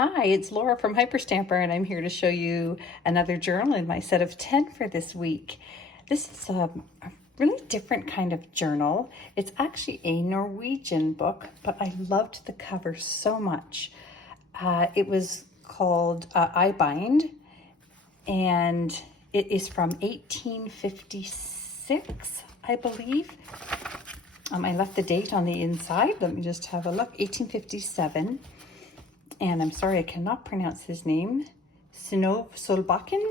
Hi, it's Laura from Hyperstamper, and I'm here to show you another journal in my set of 10 for this week. This is a really different kind of journal. It's actually a Norwegian book, but I loved the cover so much. It was called I Bind, and it is from 1856, I believe. I left the date on the inside. Let me just have a look. 1857. And I'm sorry, I cannot pronounce his name. Synnøve Solbakken.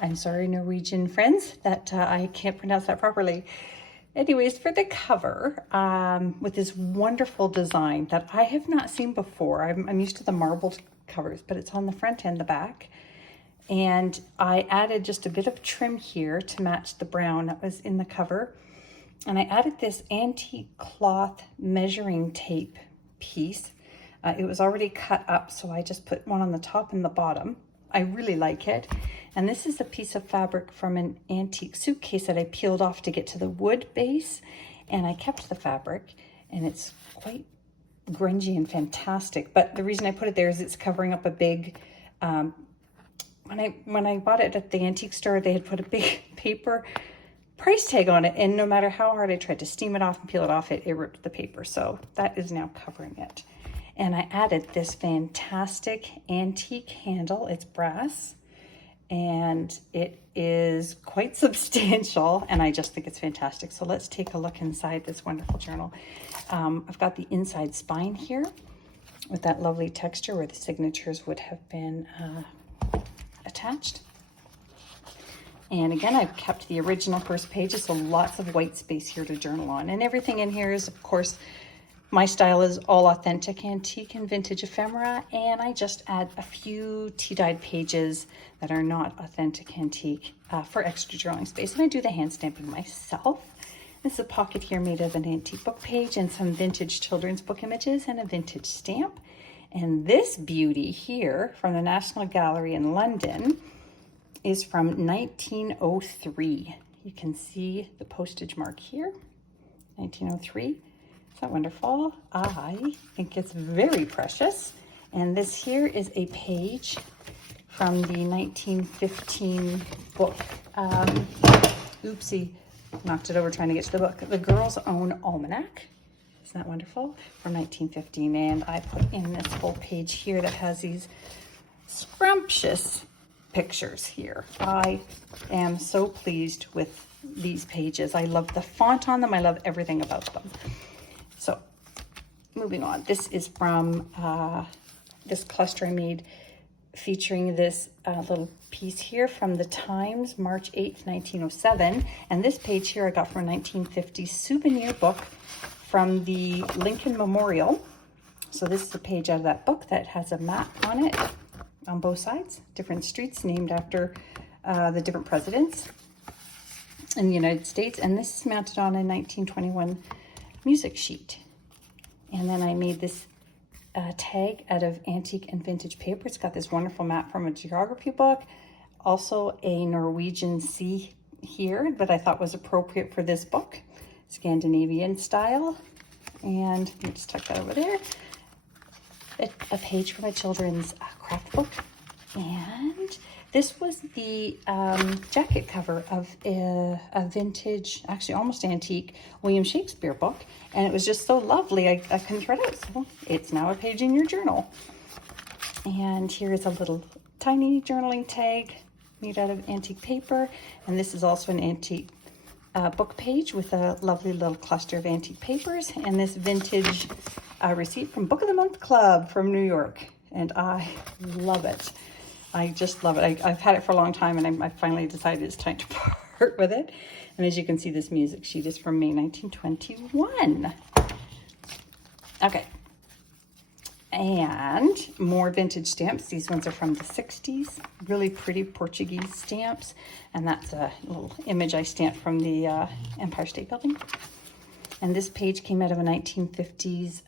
I'm sorry, Norwegian friends, that I can't pronounce that properly. Anyways, for the cover, with this wonderful design that I have not seen before. I'm used to the marbled covers, but it's on the front and the back. And I added just a bit of trim here to match the brown that was in the cover. And I added this antique cloth measuring tape piece. It was already cut up, so I just put one on the top and the bottom. I really like it. And this is a piece of fabric from an antique suitcase that I peeled off to get to the wood base. And I kept the fabric, and it's quite grungy and fantastic. But the reason I put it there is it's covering up a big, when I bought it at the antique store, they had put a big paper price tag on it. And no matter how hard I tried to steam it off and peel it off, it ripped the paper. So that is now covering it. And I added this fantastic antique handle. It's brass and it is quite substantial, and I just think it's fantastic. So let's take a look inside this wonderful journal. I've got the inside spine here with that lovely texture where the signatures would have been attached. And again, I've kept the original first pages, so lots of white space here to journal on. And everything in here is, of course, my style is all authentic antique and vintage ephemera, and I just add a few tea-dyed pages that are not authentic antique for extra journaling space. And I do the hand stamping myself. This is a pocket here made of an antique book page and some vintage children's book images and a vintage stamp. And this beauty here from the National Gallery in London is from 1903. You can see the postage mark here, 1903. Is that wonderful? I think it's very precious. And this here is a page from the 1915 book. Oopsie, knocked it over trying to get to the book. The Girl's Own Almanac. Isn't that wonderful? From 1915. And I put in this whole page here that has these scrumptious pictures here. I am so pleased with these pages. I love the font on them. I love everything about them. So moving on, this is from this cluster I made featuring this little piece here from the Times, March 8th, 1907. And this page here I got from a 1950 souvenir book from the Lincoln Memorial. So this is a page out of that book that has a map on it on both sides, different streets named after the different presidents in the United States. And this is mounted on a 1921 music sheet. And then I made this tag out of antique and vintage paper. It's got this wonderful map from a geography book, also a Norwegian sea here that I thought was appropriate for this book, Scandinavian style. And let me just tuck that over there. A page from a children's craft book. And this was the jacket cover of a vintage, actually almost antique, William Shakespeare book. And it was just so lovely, I couldn't throw it out. So it's now a page in your journal. And here is a little tiny journaling tag made out of antique paper. And this is also an antique book page with a lovely little cluster of antique papers. And this vintage receipt from Book of the Month Club from New York. And I love it. I just love it. I've had it for a long time, and I finally decided it's time to part with it. And as you can see, this music sheet is from May 1921. Okay. And more vintage stamps. These ones are from the 60s. Really pretty Portuguese stamps. And that's a little image I stamped from the Empire State Building. And this page came out of a 1950s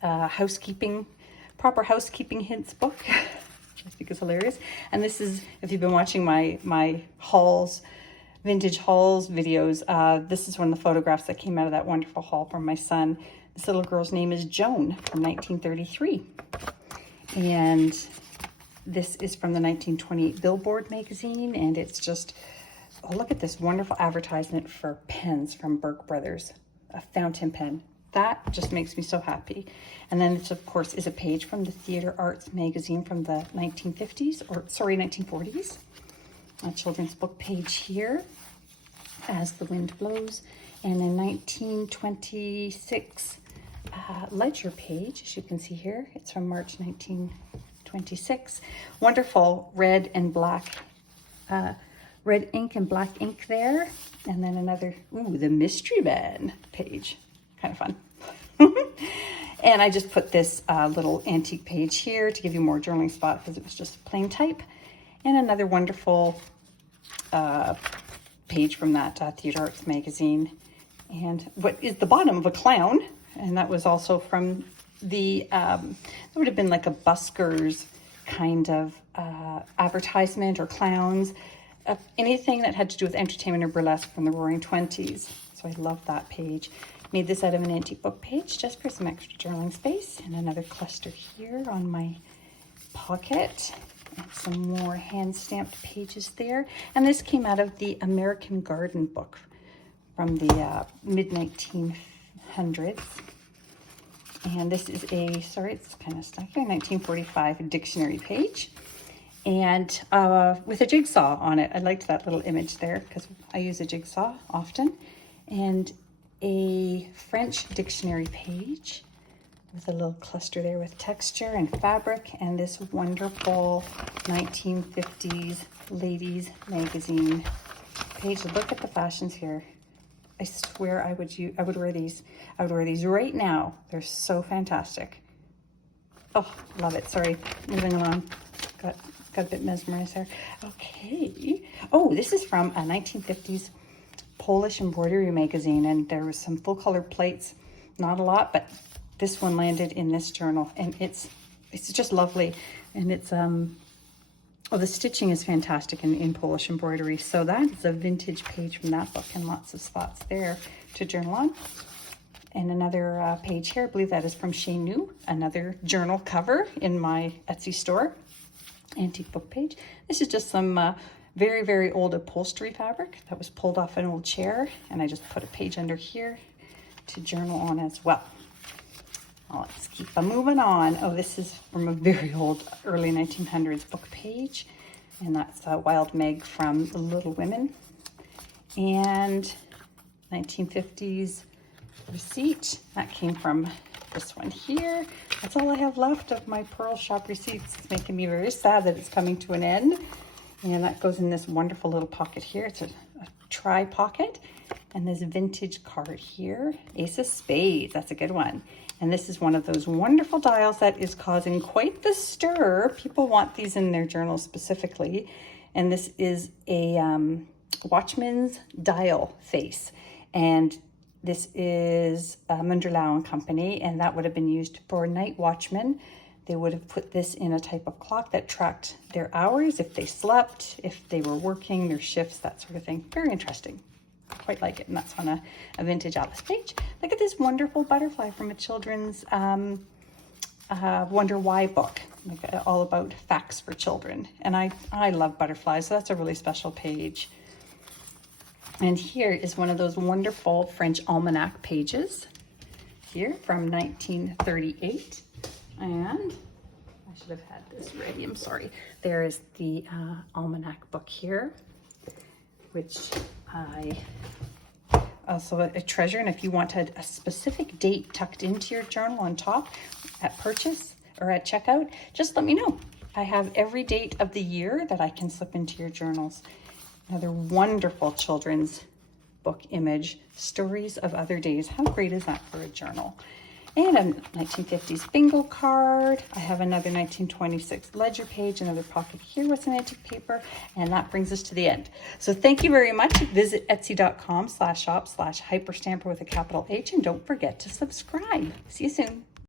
proper housekeeping hints book. I think it's hilarious. And this is, if you've been watching my hauls, vintage hauls videos, this is one of the photographs that came out of that wonderful haul from my son. This little girl's name is Joan from 1933. And this is from the 1928 Billboard magazine, and it's just, oh, look at this wonderful advertisement for pens from Burke Brothers, a fountain pen. That just makes me so happy. And then it's, of course, is a page from the Theatre Arts magazine from the 1940s. A children's book page here, As the Wind Blows. And a 1926 ledger page, as you can see here. It's from March 1926. Wonderful red and black, red ink and black ink there. And then another, ooh, the Mystery Man page. Kind of fun. And I just put this little antique page here to give you more journaling spot because it was just plain type. And another wonderful page from that Theatre Arts magazine. And what is the bottom of a clown. And that was also from the, that would have been like a busker's kind of advertisement or clowns. Anything that had to do with entertainment or burlesque from the Roaring '20s. So I love that page. Made this out of an antique book page just for some extra journaling space. And another cluster here on my pocket. And some more hand stamped pages there. And this came out of the American Garden book from the mid-1900s. And this is a, sorry, it's kind of stuck here, 1945 dictionary page. And with a jigsaw on it. I liked that little image there because I use a jigsaw often. And a French dictionary page with a little cluster there with texture and fabric, and this wonderful 1950s ladies magazine page. Look at the fashions here. I swear I would wear these. I would wear these right now. They're so fantastic. Oh, love it. Sorry, moving along. Got a bit mesmerized there. Okay. Oh, this is from a 1950s Polish embroidery magazine, and there was some full color plates. Not a lot, but this one landed in this journal, and it's just lovely. And it's oh, the stitching is fantastic in Polish embroidery. So that's a vintage page from that book, and lots of spots there to journal on. And another page here, I believe that is from Chez Nous, another journal cover in my Etsy store. Antique book page. This is just some very, very old upholstery fabric that was pulled off an old chair, and I just put a page under here to journal on as well. Well, let's keep moving on. Oh, this is from a very old early 1900s book page, and that's Wild Meg from Little Women. And 1950s receipt, that came from this one here. That's all I have left of my Pearl Shop receipts. It's making me very sad that it's coming to an end. And that goes in this wonderful little pocket here. It's a tri pocket. And this vintage card here, Ace of Spades, that's a good one. And this is one of those wonderful dials that is causing quite the stir. People want these in their journals specifically. And this is a Watchman's dial face. And this is Munderlau and Company, and that would have been used for night watchmen. They would have put this in a type of clock that tracked their hours, if they slept, if they were working, their shifts, that sort of thing. Very interesting. I quite like it, and that's on a vintage Alice page. Look at this wonderful butterfly from a children's Wonder Why book, like all about facts for children. And I love butterflies, so that's a really special page. And here is one of those wonderful French almanac pages here from 1938. And I should have had this ready, I'm sorry. There is the almanac book here, which I also a treasure. And if you want a specific date tucked into your journal on top at purchase or at checkout, just let me know. I have every date of the year that I can slip into your journals. Another wonderful children's book image, Stories of Other Days. How great is that for a journal? And a 1950s bingo card. I have another 1926 ledger page, another pocket here with some antique paper, and that brings us to the end. So thank you very much. Visit etsy.com/shop/hyperstamper with a capital H, and don't forget to subscribe. See you soon.